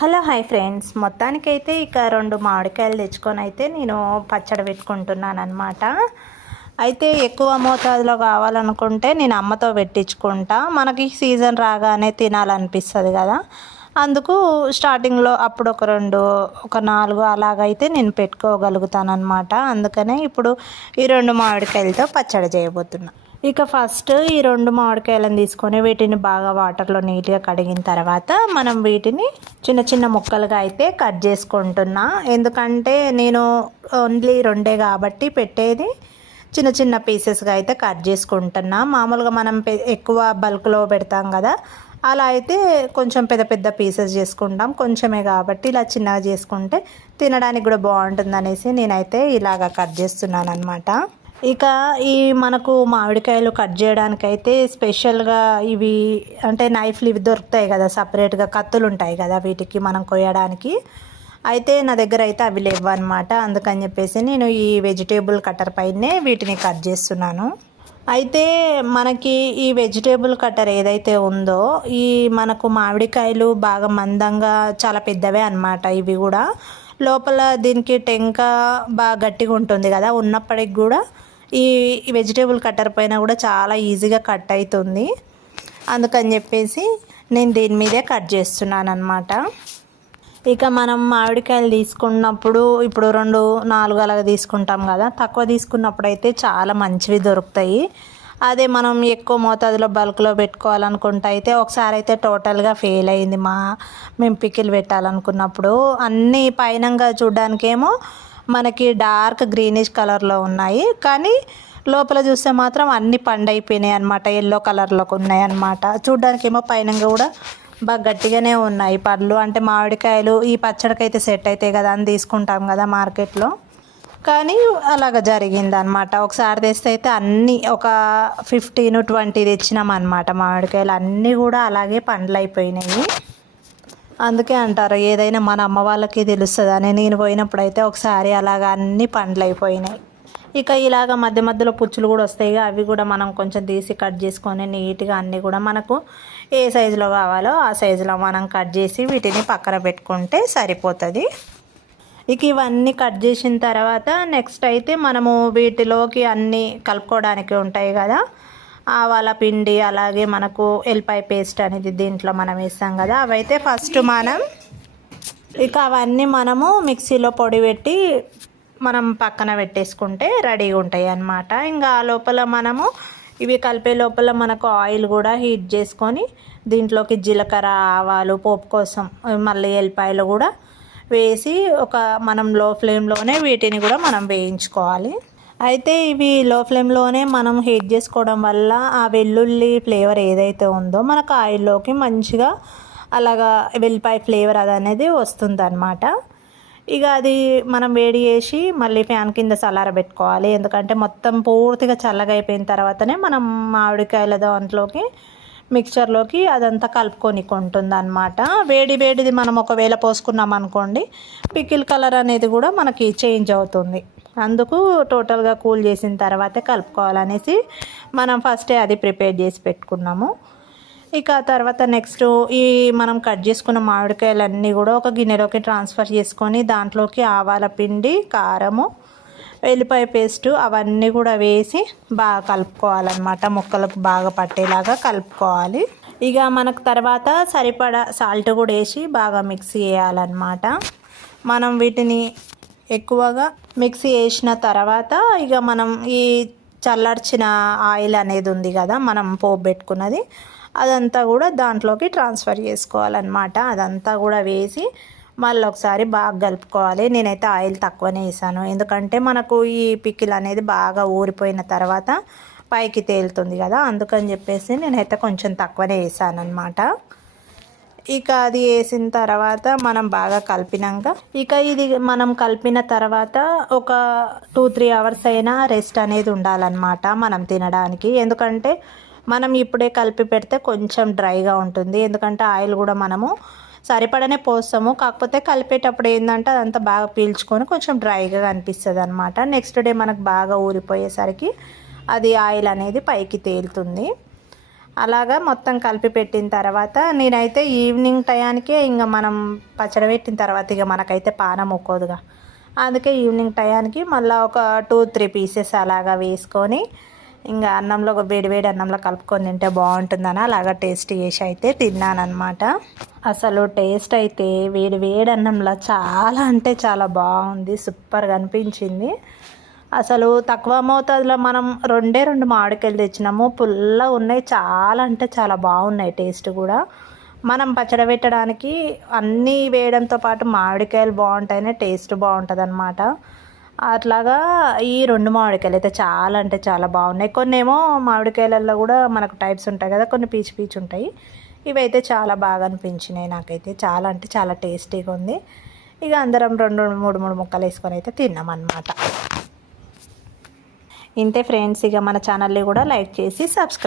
Hello hi friends. మొత్తానికైతే ఇక రెండు మామిడికాయలు తెచ్చుకొని అయితే నేను పచ్చడి పెట్టుకుంటున్నాను అనమాట అయితే ఎక్కువ మోతాదులో కావాలనుకుంటే నేను అమ్మతో పెట్టించుకుంటా. మనకి సీజన్ రాగానే తినాలనిపిస్తుంది కదా. అందుకు స్టార్టింగ్లో అప్పుడు ఒక రెండు ఒక నాలుగు అలాగైతే నేను పెట్టుకోగలుగుతాను అనమాట అందుకనే ఇప్పుడు ఈ రెండు మామిడికాయలతో పచ్చడి చేయబోతున్నాను ఇక ఫస్ట్ ఈ రెండు మామిడికాయలను తీసుకొని వీటిని బాగా వాటర్లో నీట్గా కడిగిన తర్వాత మనం వీటిని చిన్న చిన్న ముక్కలుగా అయితే కట్ చేసుకుంటున్నా. ఎందుకంటే నేను ఓన్లీ రెండే కాబట్టి పెట్టేది చిన్న చిన్న పీసెస్గా అయితే కట్ చేసుకుంటున్నా. మామూలుగా మనం పె- ఎక్కువ బల్క్లో పెడతాం కదా అలా అయితే కొంచెం పెద్ద పెద్ద పీసెస్ చేసుకుంటాం. కొంచెమే కాబట్టి ఇలా చిన్నగా చేసుకుంటే తినడానికి కూడా బాగుంటుంది అనేసి నేనైతే ఇలాగ కట్ చేస్తున్నాను అనమాట ఇక ఈ మనకు మామిడికాయలు కట్ చేయడానికైతే స్పెషల్గా ఇవి అంటే నైఫ్లు ఇవి దొరుకుతాయి కదా సపరేట్గా కత్తులు ఉంటాయి కదా వీటికి మనం కొయ్యడానికి. అయితే నా దగ్గర అయితే అవి లేవు అనమాట అందుకని చెప్పేసి నేను ఈ వెజిటేబుల్ కట్టర్ పైనే వీటిని కట్ చేస్తున్నాను. అయితే మనకి ఈ వెజిటేబుల్ కట్టర్ ఏదైతే ఉందో ఈ మనకు మామిడికాయలు బాగా మందంగా చాలా పెద్దవే అన్నమాట ఇవి కూడా. లోపల దీనికి టెంక బాగా గట్టిగా ఉంటుంది కదా ఉన్నప్పటికి కూడా ఈ వెజిటేబుల్ కట్టర్ పైన కూడా చాలా ఈజీగా కట్ అవుతుంది అందుకని చెప్పేసి నేను దీని మీదే కట్ చేస్తున్నాను అనమాట ఇక మనం మామిడికాయలు తీసుకున్నప్పుడు ఇప్పుడు రెండు నాలుగు అలాగ తీసుకుంటాం కదా తక్కువ తీసుకున్నప్పుడు అయితే చాలా మంచివి దొరుకుతాయి. అదే మనం ఎక్కువ మోతాదులో బల్క్లో పెట్టుకోవాలనుకుంటే అయితే ఒకసారి అయితే టోటల్గా ఫెయిల్ అయింది మా మేము పికిల్ పెట్టాలనుకున్నప్పుడు. అన్నీ పైనంగా చూడ్డానికేమో మనకి డార్క్ గ్రీనిష్ కలర్లో ఉన్నాయి. కానీ లోపల చూస్తే మాత్రం అన్ని పండైపోయినాయి అనమాట ఎల్లో కలర్లోకి ఉన్నాయి అనమాట చూడ్డానికేమో పైనంగా కూడా బాగా గట్టిగానే ఉన్నాయి పళ్ళు. అంటే మామిడికాయలు ఈ పచ్చడికైతే సెట్ అవుతాయి కదా అని తీసుకుంటాం కదా మార్కెట్లో. కానీ అలాగ జరిగింది అనమాట ఒకసారి తెస్తే అయితే అన్నీ ఒక ఫిఫ్టీన్ ట్వంటీ తెచ్చినాం అనమాట మామిడికాయలు. అన్నీ కూడా అలాగే పండ్లు అయిపోయినాయి అందుకే అంటారు ఏదైనా మన అమ్మ వాళ్ళకి తెలుస్తుంది అని నేను పోయినప్పుడు అయితే ఒకసారి అలాగ అన్ని పండ్లు అయిపోయినాయి. ఇక ఇలాగ మధ్య మధ్యలో పుచ్చులు కూడా వస్తాయి. అవి కూడా మనం కొంచెం తీసి కట్ చేసుకొని నీట్గా అన్నీ కూడా మనకు ఏ సైజులో కావాలో ఆ సైజులో మనం కట్ చేసి వీటిని పక్కన పెట్టుకుంటే సరిపోతుంది. ఇక ఇవన్నీ కట్ చేసిన తర్వాత నెక్స్ట్ అయితే మనము వీటిలోకి అన్నీ కలుపుకోవడానికి ఉంటాయి కదా. ఆవాల పిండి అలాగే మనకు ఎల్లిపాయ పేస్ట్ అనేది దీంట్లో మనం వేస్తాం కదా. అవైతే ఫస్ట్ మనం ఇక అవన్నీ మనము మిక్సీలో పొడి పెట్టి మనం పక్కన పెట్టేసుకుంటే రెడీగా ఉంటాయి అన్నమాట. ఇంకా ఆ లోపల మనము ఇవి కలిపే లోపల మనకు ఆయిల్ కూడా హీట్ చేసుకొని దీంట్లోకి జీలకర్ర ఆవాలు పోపు కోసం మళ్ళీ ఎల్లిపాయలు కూడా వేసి ఒక మనం లో ఫ్లేమ్లోనే వీటిని కూడా మనం వేయించుకోవాలి. అయితే ఇవి లో ఫ్లేమ్లోనే మనం హీట్ చేసుకోవడం వల్ల ఆ వెల్లుల్లి ఫ్లేవర్ ఏదైతే ఉందో మనకు ఆయిల్లోకి మంచిగా అలాగా వెల్లిపాయ ఫ్లేవర్ అది అనేది వస్తుంది అనమాట ఇక అది మనం వేడి చేసి మళ్ళీ ఫ్యాన్ కింద చల్లారబెట్టుకోవాలి ఎందుకంటే మొత్తం పూర్తిగా చల్లగా అయిపోయిన తర్వాతనే మనం మామిడికాయల దాంట్లోకి మిక్చర్లోకి అదంతా కలుపుకొని కొంటుంది అనమాట వేడి వేడిది మనం ఒకవేళ పోసుకున్నాం అనుకోండి పికిల్ కలర్ అనేది కూడా మనకి చేంజ్ అవుతుంది. అందుకు టోటల్గా కూల్ చేసిన తర్వాతే కలుపుకోవాలనేసి మనం ఫస్టే అది ప్రిపేర్ చేసి పెట్టుకున్నాము. ఇక తర్వాత నెక్స్ట్ ఈ మనం కట్ చేసుకున్న మామిడికాయలన్నీ కూడా ఒక గిన్నెలోకి ట్రాన్స్ఫర్ చేసుకొని దాంట్లోకి ఆవాల పిండి కారము వెల్లిపాయ పేస్ట్ అవన్నీ కూడా వేసి బాగా కలుపుకోవాలన్నమాట. ముక్కలకు బాగా పట్టేలాగా కలుపుకోవాలి. ఇక మనకు తర్వాత సరిపడా సాల్ట్ కూడా వేసి బాగా మిక్స్ చేయాలన్నమాట. మనం వీటిని ఎక్కువగా మిక్సీ వేసిన తర్వాత ఇక మనం ఈ చల్లార్చిన ఆయిల్ అనేది ఉంది కదా మనం పోపు పెట్టుకున్నది అదంతా కూడా దాంట్లోకి ట్రాన్స్ఫర్ చేసుకోవాలన్నమాట. అదంతా కూడా వేసి మళ్ళీ ఒకసారి బాగా కలుపుకోవాలి. నేనైతే ఆయిల్ తక్కువనే వేసాను. ఎందుకంటే మనకు ఈ పిక్కిల్ అనేది బాగా ఊరిపోయిన తర్వాత పైకి తేలుతుంది కదా అందుకని చెప్పేసి నేనైతే కొంచెం తక్కువనే వేసాను అనమాట ఇక అది వేసిన తర్వాత మనం బాగా కలిపినాక ఇక ఇది మనం కలిపిన తర్వాత ఒక టూ త్రీ అవర్స్ అయినా రెస్ట్ అనేది ఉండాలన్నమాట మనం తినడానికి. ఎందుకంటే మనం ఇప్పుడే కలిపి పెడితే కొంచెం డ్రైగా ఉంటుంది. ఎందుకంటే ఆయిల్ కూడా మనము సరిపడనే పోస్తాము. కాకపోతే కలిపేటప్పుడు ఏంటంటే అదంతా బాగా పీల్చుకొని కొంచెం డ్రైగా కనిపిస్తుంది అనమాట నెక్స్ట్ డే మనకు బాగా ఊరిపోయేసరికి అది ఆయిల్ అనేది పైకి తేలుతుంది. అలాగా మొత్తం కలిపి పెట్టిన తర్వాత నేనైతే ఈవినింగ్ టయానికే ఇంకా మనం పచ్చడి పెట్టిన తర్వాత ఇక మనకైతే పానం ఒక్కోదుగా అందుకే ఈవినింగ్ టయానికి మళ్ళీ ఒక టూ త్రీ పీసెస్ అలాగా వేసుకొని ఇంకా అన్నంలో వేడి వేడి అన్నంలో కలుపుకొని తింటే బాగుంటుందని అలాగా టేస్ట్ చేసి అయితే తిన్నానమాట అసలు టేస్ట్ అయితే వేడి వేడి అన్నంలో చాలా అంటే చాలా బాగుంది సూపర్గా అనిపించింది. అసలు తక్కువ మోతాదులో మనం రెండే రెండు మామిడికాయలు తెచ్చినాము. పుల్ల ఉన్నాయి చాలా అంటే చాలా బాగున్నాయి టేస్ట్ కూడా. మనం పచ్చడి పెట్టడానికి అన్నీ వేయడంతో పాటు మామిడికాయలు బాగుంటాయనే టేస్ట్ బాగుంటుంది అనమాట అట్లాగా ఈ రెండు మామిడికాయలు అయితే చాలా అంటే చాలా బాగున్నాయి. కొన్ని ఏమో మామిడికాయలలో కూడా మనకు టైప్స్ ఉంటాయి కదా కొన్ని పీచు పీచు ఉంటాయి. ఇవైతే చాలా బాగా అనిపించినాయి నాకైతే. చాలా అంటే చాలా టేస్టీగా ఉంది. ఇక అందరం రెండు మూడు మూడు ముక్కలు వేసుకొని అయితే తిన్నాం అనమాట ఇంతే ఫ్రెండ్స్ ఇక మన ఛానల్ని కూడా లైక్ చేసి సబ్స్క్రైబ్